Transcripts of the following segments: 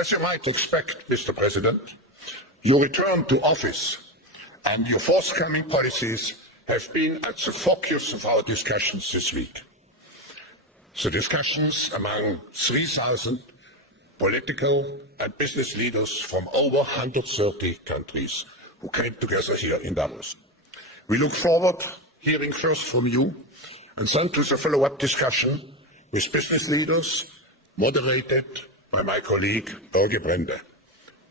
As you might expect, Mr. President, your return to office and your forthcoming policies have been at the focus of our discussions this week. The discussions among 3,000 political and business leaders from over 130 countries who came together here in Davos. We look forward to hearing first from you and then to the follow-up discussion with business leaders, moderated by my colleague, Jorge Brende.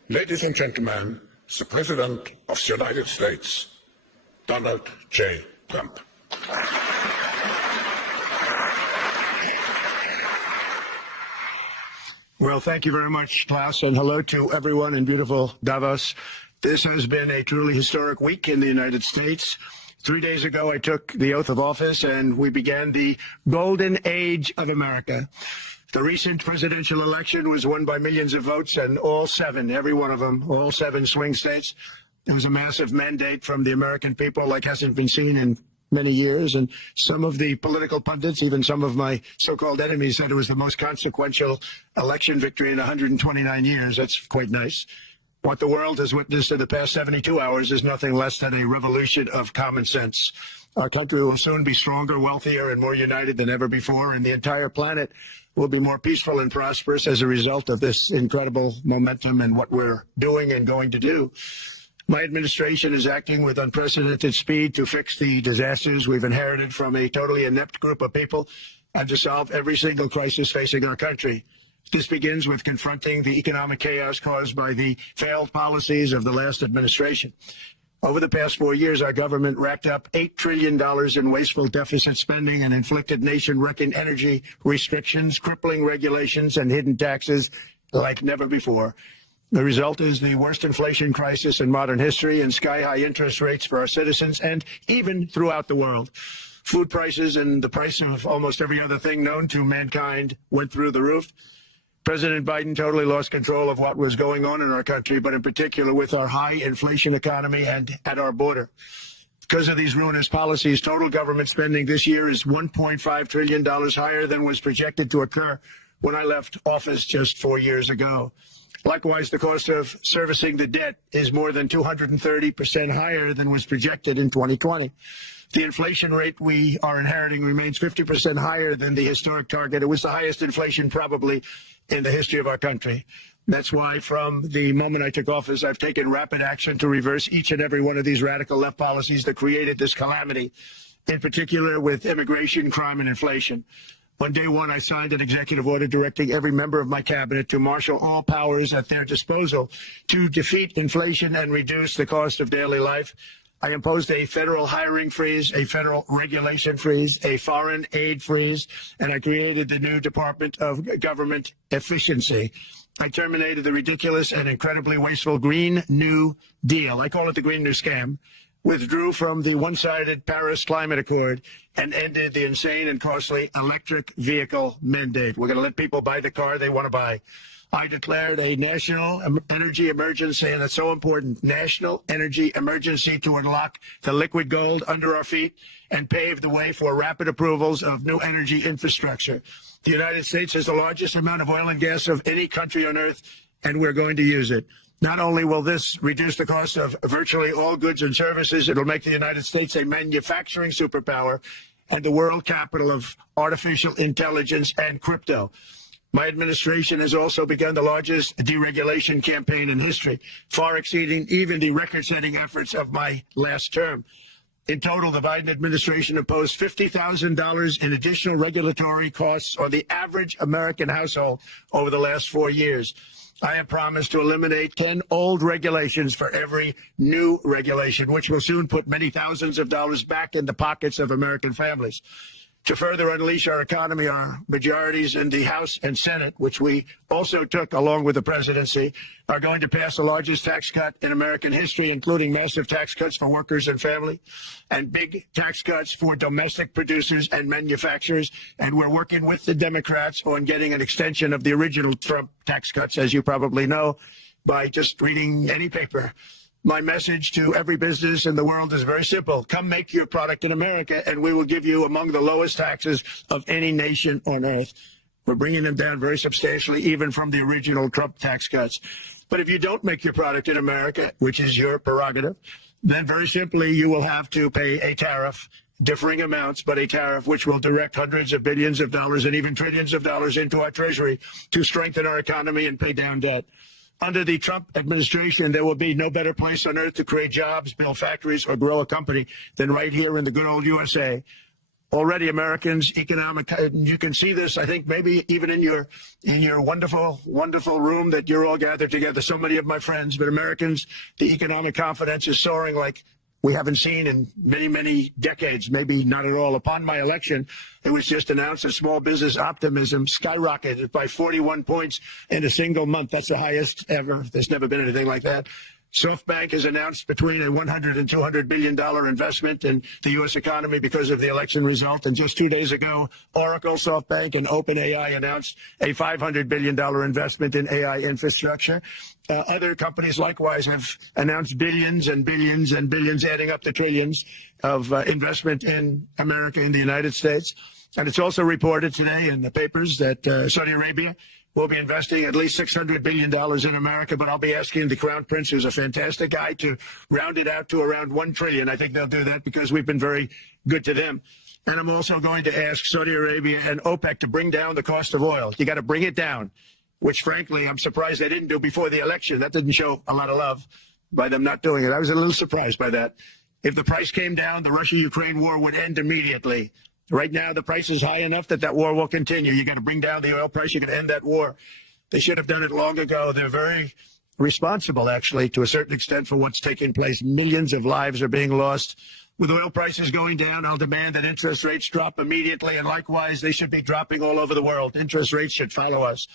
Ladies and gentlemen, the President of the United States, Donald J. Trump. Well, thank you very much, Klaus, and hello to everyone in beautiful Davos. This has been a truly historic week in the United States. 3 days ago, I took the oath of office, and we began the golden age of America. The recent presidential election was won by millions of votes, and all seven, every one of them, all seven swing states. It was a massive mandate from the American people like hasn't been seen in many years, and some of the political pundits, even some of my so-called enemies, said it was the most consequential election victory in 129 years. That's quite nice. What the world has witnessed in the past 72 hours is nothing less than a revolution of common sense. Our country will soon be stronger, wealthier, and more united than ever before, and the entire planet will be more peaceful and prosperous as a result of this incredible momentum and what we're doing and going to do. My administration is acting with unprecedented speed to fix the disasters we've inherited from a totally inept group of people and to solve every single crisis facing our country. This begins with confronting the economic chaos caused by the failed policies of the last administration. Over the past 4 years, our government racked up $8 trillion in wasteful deficit spending and inflicted nation-wrecking energy restrictions, crippling regulations, and hidden taxes like never before. The result is the worst inflation crisis in modern history and sky-high interest rates for our citizens and even throughout the world. Food prices and the price of almost every other thing known to mankind went through the roof. President Biden totally lost control of what was going on in our country, but in particular with our high inflation economy and at our border. Because of these ruinous policies, total government spending this year is $1.5 trillion higher than was projected to occur when I left office just 4 years ago. Likewise, the cost of servicing the debt is more than 230% higher than was projected in 2020. The inflation rate we are inheriting remains 50% higher than the historic target. It was the highest inflation probably in the history of our country. That's why from the moment I took office, I've taken rapid action to reverse each and every one of these radical left policies that created this calamity, in particular with immigration, crime, and inflation. On day one, I signed an executive order directing every member of my cabinet to marshal all powers at their disposal to defeat inflation and reduce the cost of daily life. I imposed a federal hiring freeze, a federal regulation freeze, a foreign aid freeze, and I created the new Department of Government Efficiency. I terminated the ridiculous and incredibly wasteful Green New Deal. I call it the Green New Scam. Withdrew from the one-sided Paris Climate Accord and ended the insane and costly electric vehicle mandate. We're going to let people buy the car they want to buy. I declared a national energy emergency, and it's so important, national energy emergency to unlock the liquid gold under our feet and pave the way for rapid approvals of new energy infrastructure. The United States has the largest amount of oil and gas of any country on earth, and we're going to use it. Not only will this reduce the cost of virtually all goods and services, it'll make the United States a manufacturing superpower and the world capital of artificial intelligence and crypto. My administration has also begun the largest deregulation campaign in history, far exceeding even the record-setting efforts of my last term. In total, the Biden administration imposed $50,000 in additional regulatory costs on the average American household over the last 4 years. I have promised to eliminate 10 old regulations for every new regulation, which will soon put many thousands of dollars back in the pockets of American families. To further unleash our economy, our majorities in the House and Senate, which we also took along with the presidency, are going to pass the largest tax cut in American history, including massive tax cuts for workers and family and big tax cuts for domestic producers and manufacturers. And we're working with the Democrats on getting an extension of the original Trump tax cuts, as you probably know, by just reading any paper. My message to every business in the world is very simple. Come make your product in America, and we will give you among the lowest taxes of any nation on earth. We're bringing them down very substantially, even from the original Trump tax cuts. But if you don't make your product in America, which is your prerogative, then very simply you will have to pay a tariff, differing amounts, but a tariff which will direct hundreds of billions of dollars and even trillions of dollars into our treasury to strengthen our economy and pay down debt. Under the Trump administration, there will be no better place on earth to create jobs, build factories, or grow a company than right here in the good old USA. Already Americans, you can see this, I think, maybe even in your wonderful, wonderful room that you're all gathered together, so many of my friends, but Americans, the economic confidence is soaring like we haven't seen in many, many decades, maybe not at all. Upon my election, it was just announced that small business optimism skyrocketed by 41 points in a single month. That's the highest ever. There's never been anything like that. SoftBank has announced between a $100 and $200 billion investment in the U.S. economy because of the election result. And just 2 days ago, Oracle, SoftBank, and OpenAI announced a $500 billion investment in AI infrastructure. Other companies likewise have announced billions and billions and billions, adding up to trillions of investment in America, in the United States. And it's also reported today in the papers that Saudi Arabia will be investing at least $600 billion in America, but I'll be asking the Crown Prince, who's a fantastic guy, to round it out to around $1 trillion. I think they'll do that because we've been very good to them. And I'm also going to ask Saudi Arabia and OPEC to bring down the cost of oil. You got to bring it down, which, frankly, I'm surprised they didn't do before the election. That didn't show a lot of love by them not doing it. I was a little surprised by that. If the price came down, the Russia-Ukraine war would end immediately. Right now, the price is high enough that that war will continue. You got to bring down the oil price. You can end that war. They should have done it long ago. They're very responsible, actually, to a certain extent, for what's taking place. Millions of lives are being lost. With oil prices going down, I'll demand that interest rates drop immediately, and likewise, they should be dropping all over the world. Interest rates should follow us.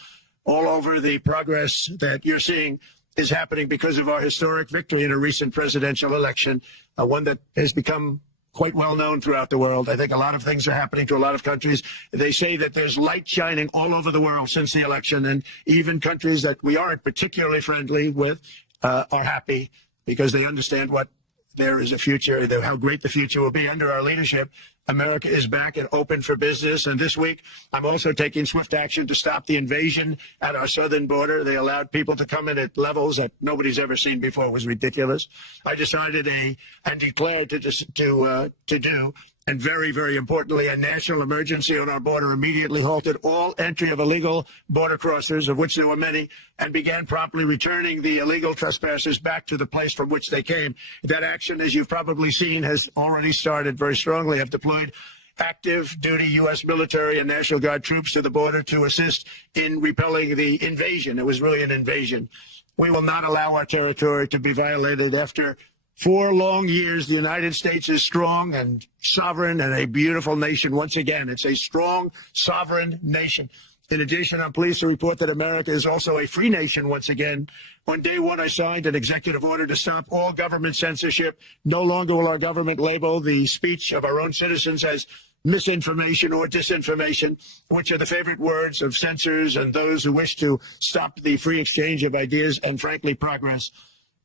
All over, the progress that you're seeing is happening because of our historic victory in a recent presidential election, one that has become quite well known throughout the world. I think a lot of things are happening to a lot of countries. They say that there's light shining all over the world since the election, and even countries that we aren't particularly friendly with are happy because they understand what there is a future, how great the future will be under our leadership. America is back and open for business. And this week, I'm also taking swift action to stop the invasion at our southern border. They allowed people to come in at levels that nobody's ever seen before. It was ridiculous. I decided and declared to do, and very, very importantly, a national emergency on our border, immediately halted all entry of illegal border crossers, of which there were many, and began promptly returning the illegal trespassers back to the place from which they came. That action, as you've probably seen, has already started very strongly. I've deployed active duty U.S. military and National Guard troops to the border to assist in repelling the invasion. It was really an invasion. We will not allow our territory to be violated. After 4 long years, the United States is strong and sovereign and a beautiful nation. Once again, it's a strong, sovereign nation. In addition, I'm pleased to report that America is also a free nation once again. On day one, I signed an executive order to stop all government censorship. No longer will our government label the speech of our own citizens as misinformation or disinformation, which are the favorite words of censors and those who wish to stop the free exchange of ideas and, frankly, progress.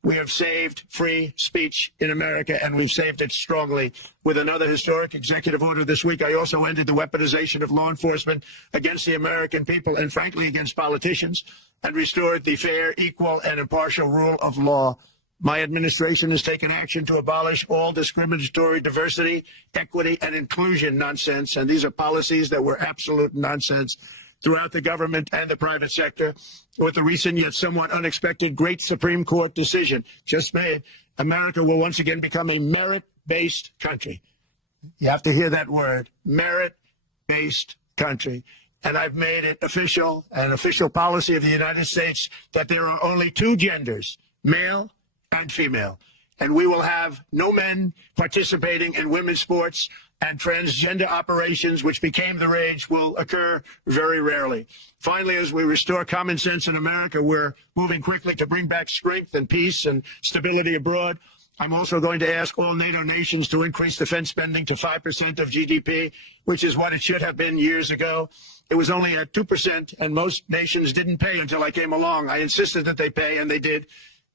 We have saved free speech in America, and we've saved it strongly. With another historic executive order this week, I also ended the weaponization of law enforcement against the American people and, frankly, against politicians, and restored the fair, equal, and impartial rule of law. My administration has taken action to abolish all discriminatory diversity, equity, and inclusion nonsense, and these are policies that were absolute nonsense throughout the government and the private sector. With the recent yet somewhat unexpected great Supreme Court decision just made, America will once again become a merit-based country. You have to hear that word, merit-based country. And I've made it official, an official policy of the United States, that there are only 2 genders, male and female. And we will have no men participating in women's sports, and transgender operations, which became the rage, will occur very rarely. Finally, as we restore common sense in America, we're moving quickly to bring back strength and peace and stability abroad. I'm also going to ask all NATO nations to increase defense spending to 5% of GDP, which is what it should have been years ago. It was only at 2%, and most nations didn't pay until I came along. I insisted that they pay, and they did,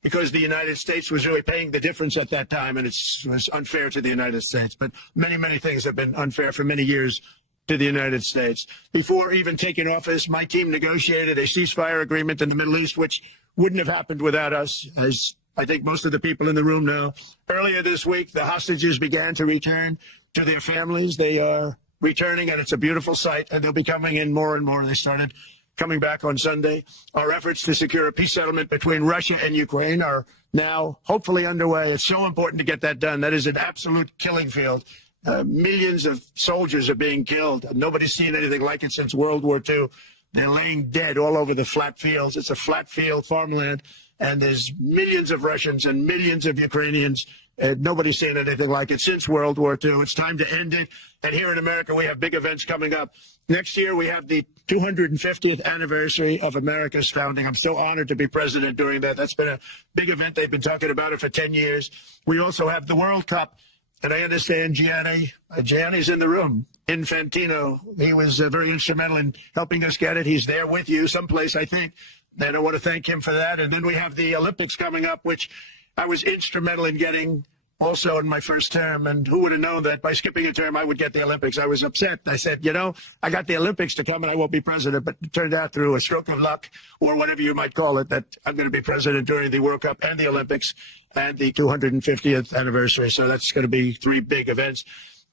because the United States was really paying the difference at that time, and it was unfair to the United States. But many, many things have been unfair for many years to the United States. Before even taking office, my team negotiated a ceasefire agreement in the Middle East, which wouldn't have happened without us, as I think most of the people in the room know. Earlier this week, the hostages began to return to their families. They are returning, and it's a beautiful sight, and they'll be coming in more and more. They started coming back on Sunday. Our efforts to secure a peace settlement between Russia and Ukraine are now hopefully underway. It's so important to get that done. That is an absolute killing field. Millions of soldiers are being killed. Nobody's seen anything like it since World War II. They're laying dead all over the flat fields. It's a flat field farmland, and there's millions of Russians and millions of Ukrainians. Nobody's seen anything like it since World War II. It's time to end it. And here in America, we have big events coming up. Next year, we have the 250th anniversary of America's founding. I'm so honored to be president during that. That's been a big event. They've been talking about it for 10 years. We also have the World Cup. And I understand Gianni's in the room. Infantino, he was very instrumental in helping us get it. He's there with you someplace, I think. And I want to thank him for that. And then we have the Olympics coming up, which I was instrumental in getting also in my first term. And who would have known that by skipping a term, I would get the Olympics? I was upset. I said, you know, I got the Olympics to come and I won't be president. But it turned out through a stroke of luck, or whatever you might call it, that I'm going to be president during the World Cup and the Olympics and the 250th anniversary. So that's going to be 3 big events.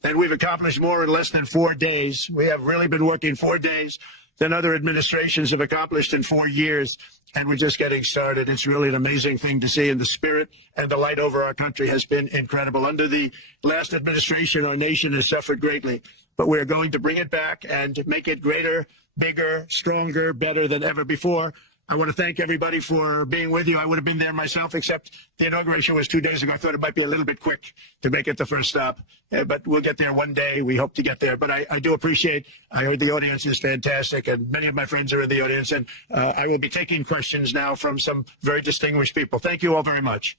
And we've accomplished more in less than 4 days. We have really been working 4 days than other administrations have accomplished in 4 years. And we're just getting started. It's really an amazing thing to see. And the spirit and the light over our country has been incredible. Under the last administration, our nation has suffered greatly. But we're going to bring it back and make it greater, bigger, stronger, better than ever before. I want to thank everybody for being with you. I would have been there myself, except the inauguration was 2 days ago. I thought it might be a little bit quick to make it the first stop. But we'll get there one day. We hope to get there. But I do appreciate, I heard the audience is fantastic, and many of my friends are in the audience. And I will be taking questions now from some very distinguished people. Thank you all very much.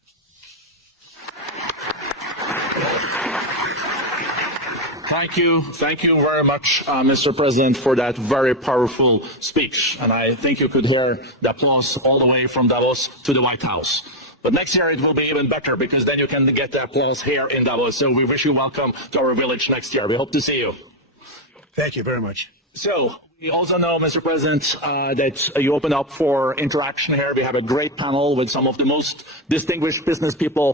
Thank you very much, Mr. President, for that very powerful speech. And I think you could hear the applause all the way from Davos to the White House. But next year it will be even better, because then you can get the applause here in Davos. So we wish you welcome to our village next year. We hope to see you. Thank you very much. So we also know, Mr. President, that you open up for interaction here. We have a great panel with some of the most distinguished business people